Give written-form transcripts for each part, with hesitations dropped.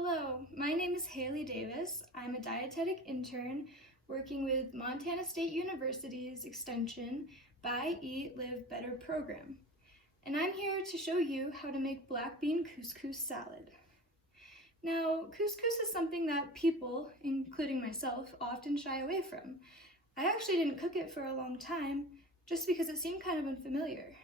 Hello, my name is Haley Davis. I'm a dietetic intern working with Montana State University's Extension Buy, Eat, Live Better program. And I'm here to show you how to make black bean couscous salad. Now, couscous is something that people, including myself, often shy away from. I actually didn't cook it for a long time just because it seemed kind of unfamiliar.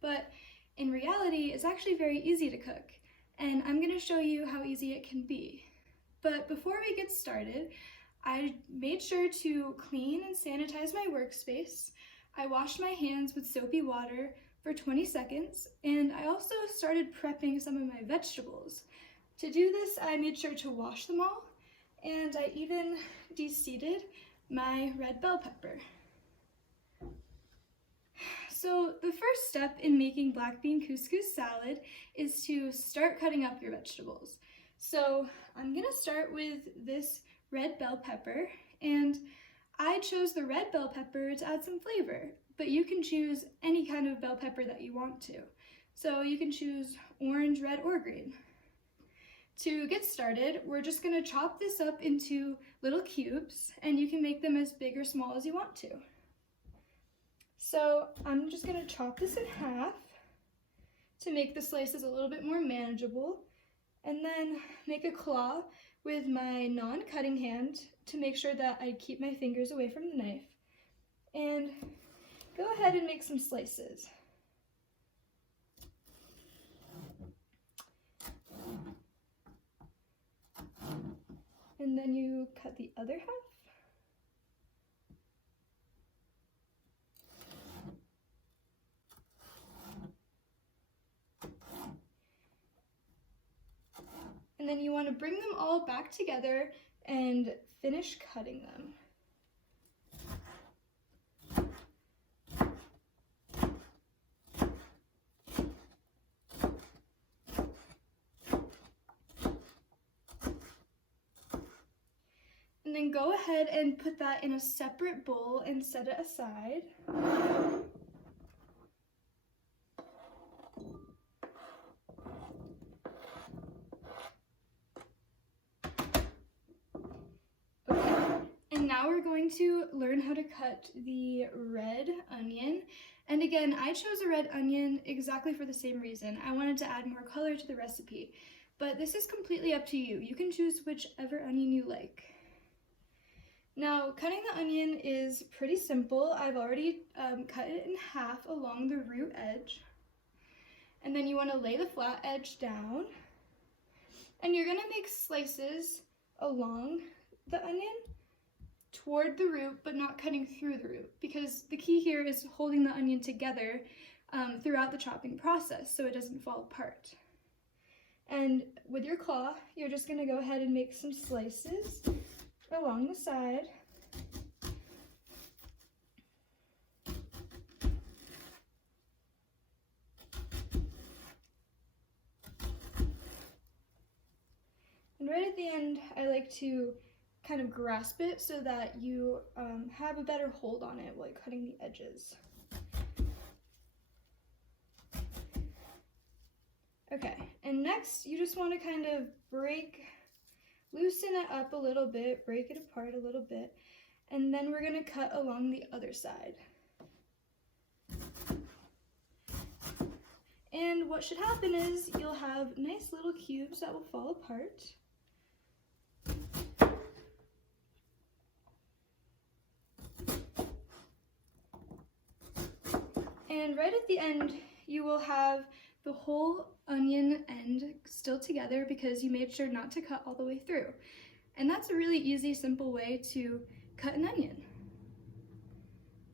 But in reality, it's actually very easy to cook. And I'm going to show you how easy it can be. But before we get started, I made sure to clean and sanitize my workspace. I washed my hands with soapy water for 20 seconds, and I also started prepping some of my vegetables. To do this, I made sure to wash them all, and I even de-seeded my red bell pepper. So the first step in making black bean couscous salad is to start cutting up your vegetables. So I'm gonna start with this red bell pepper, and I chose the red bell pepper to add some flavor, but you can choose any kind of bell pepper that you want to. So you can choose orange, red, or green. To get started, we're just gonna chop this up into little cubes, and you can make them as big or small as you want to. So I'm just gonna chop this in half to make the slices a little bit more manageable, and then make a claw with my non-cutting hand to make sure that I keep my fingers away from the knife. And go ahead and make some slices. And then you cut the other half. And then you want to bring them all back together and finish cutting them. And then go ahead and put that in a separate bowl and set it aside. And now we're going to learn how to cut the red onion. And again, I chose a red onion exactly for the same reason. I wanted to add more color to the recipe. But this is completely up to you. You can choose whichever onion you like. Now, cutting the onion is pretty simple. I've already cut it in half along the root edge. And then you want to lay the flat edge down. And you're going to make slices along the onion toward the root, but not cutting through the root, because the key here is holding the onion together throughout the chopping process so it doesn't fall apart. And with your claw, you're just going to go ahead and make some slices along the side. And right at the end, I like to kind of grasp it so that you have a better hold on it while cutting the edges. Okay, and next you just want to kind of loosen it up a little bit, break it apart a little bit, and then we're going to cut along the other side. And what should happen is you'll have nice little cubes that will fall apart. And right at the end, you will have the whole onion end still together because you made sure not to cut all the way through. And that's a really easy, simple way to cut an onion.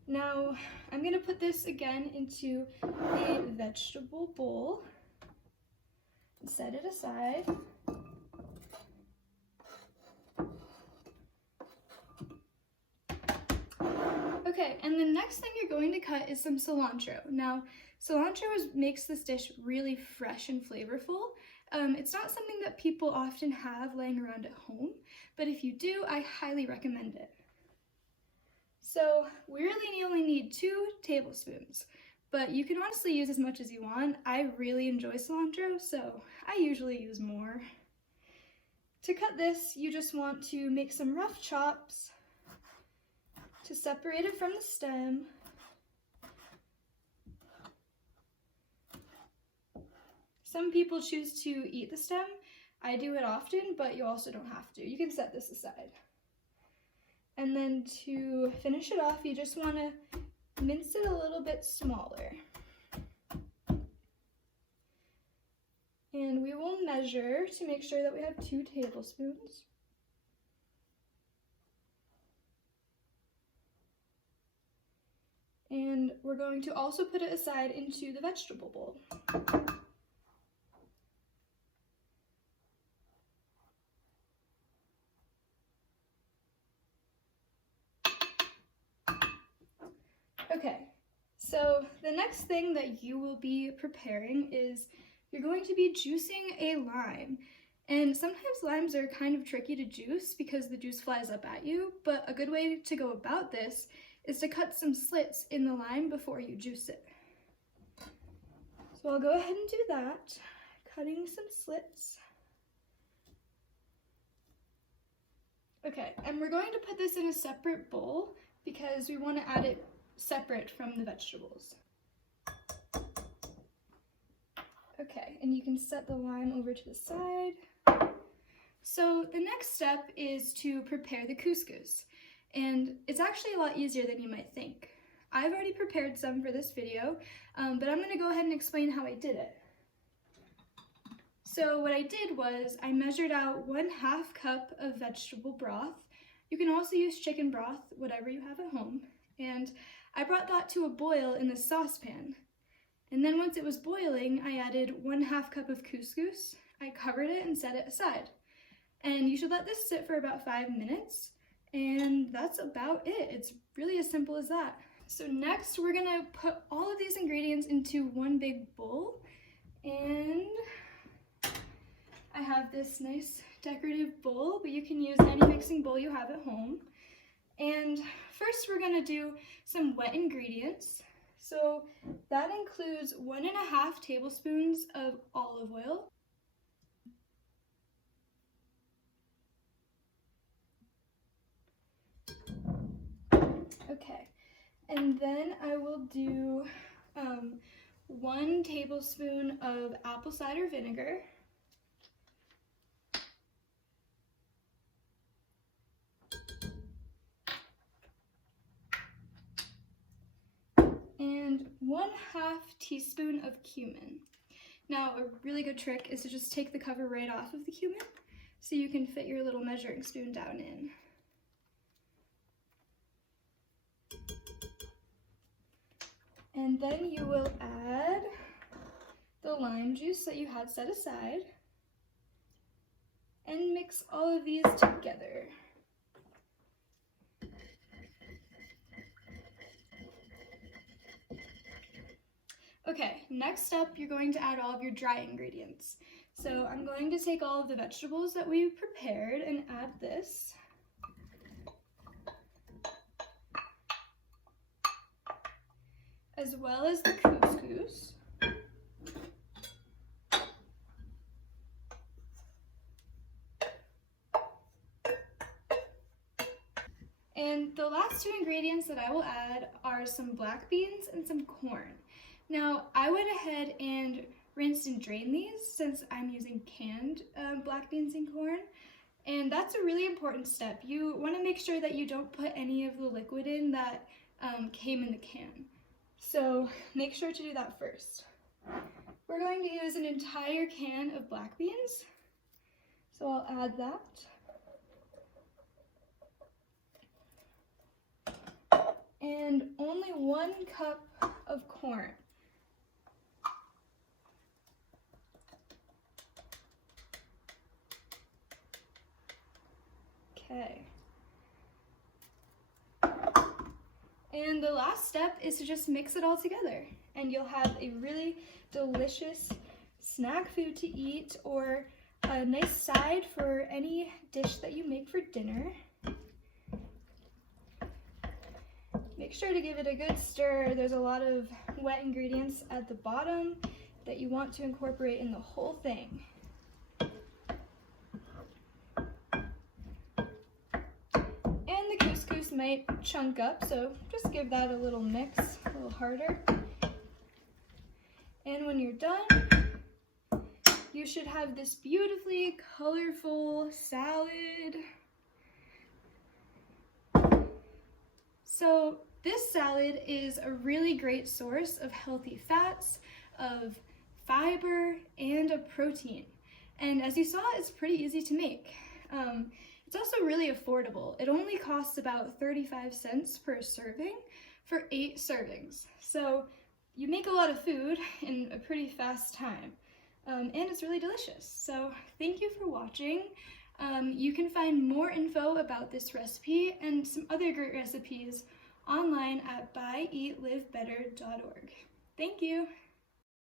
Now, I'm going to put this again into a vegetable bowl and set it aside. Okay, and the next thing you're going to cut is some cilantro. Now, cilantro makes this dish really fresh and flavorful. It's not something that people often have laying around at home, but if you do, I highly recommend it. So we really only need 2 tablespoons, but you can honestly use as much as you want. I really enjoy cilantro, so I usually use more. To cut this, you just want to make some rough chops to separate it from the stem. Some people choose to eat the stem. I do it often, but you also don't have to. You can set this aside. And then to finish it off, you just want to mince it a little bit smaller. And we will measure to make sure that we have 2 tablespoons. And we're going to also put it aside into the vegetable bowl. Okay, so the next thing that you will be preparing is you're going to be juicing a lime. And sometimes limes are kind of tricky to juice because the juice flies up at you, but a good way to go about this is to cut some slits in the lime before you juice it. So I'll go ahead and do that, cutting some slits. Okay, and we're going to put this in a separate bowl because we want to add it separate from the vegetables. Okay, and you can set the lime over to the side. So the next step is to prepare the couscous, and it's actually a lot easier than you might think. I've already prepared some for this video, but I'm going to go ahead and explain how I did it. So what I did was I measured out 1/2 cup of vegetable broth. You can also use chicken broth, whatever you have at home, and I brought that to a boil in the saucepan. And then once it was boiling, I added 1/2 cup of couscous. I covered it and set it aside. And you should let this sit for about 5 minutes, and that's about it. It's really as simple as that. So next, we're gonna put all of these ingredients into one big bowl, and I have this nice decorative bowl, but you can use any mixing bowl you have at home. And first we're gonna do some wet ingredients. So that includes 1.5 tablespoons of olive oil, okay, and then I will do 1 tablespoon of apple cider vinegar, and 1/2 teaspoon of cumin. Now, a really good trick is to just take the cover right off of the cumin so you can fit your little measuring spoon down in. And then you will add the lime juice that you had set aside and mix all of these together. Okay, next up, you're going to add all of your dry ingredients. So I'm going to take all of the vegetables that we prepared and add this. As well as the couscous. And the last 2 ingredients that I will add are some black beans and some corn. Now, I went ahead and rinsed and drained these since I'm using canned black beans and corn. And that's a really important step. You want to make sure that you don't put any of the liquid in that came in the can. So make sure to do that first. We're going to use an entire can of black beans. So I'll add that. And only 1 cup of corn. Okay. And the last step is to just mix it all together, and you'll have a really delicious snack food to eat or a nice side for any dish that you make for dinner. Make sure to give it a good stir. There's a lot of wet ingredients at the bottom that you want to incorporate in the whole thing. might chunk up, so just give that a little mix, a little harder. And when you're done, you should have this beautifully colorful salad. So this salad is a really great source of healthy fats, of fiber, and of protein. And as you saw, it's pretty easy to make. It's also really affordable. It only costs about 35 cents per serving for 8 servings. So you make a lot of food in a pretty fast time. And it's really delicious. So thank you for watching. You can find more info about this recipe and some other great recipes online at buyeatlivebetter.org. Thank you.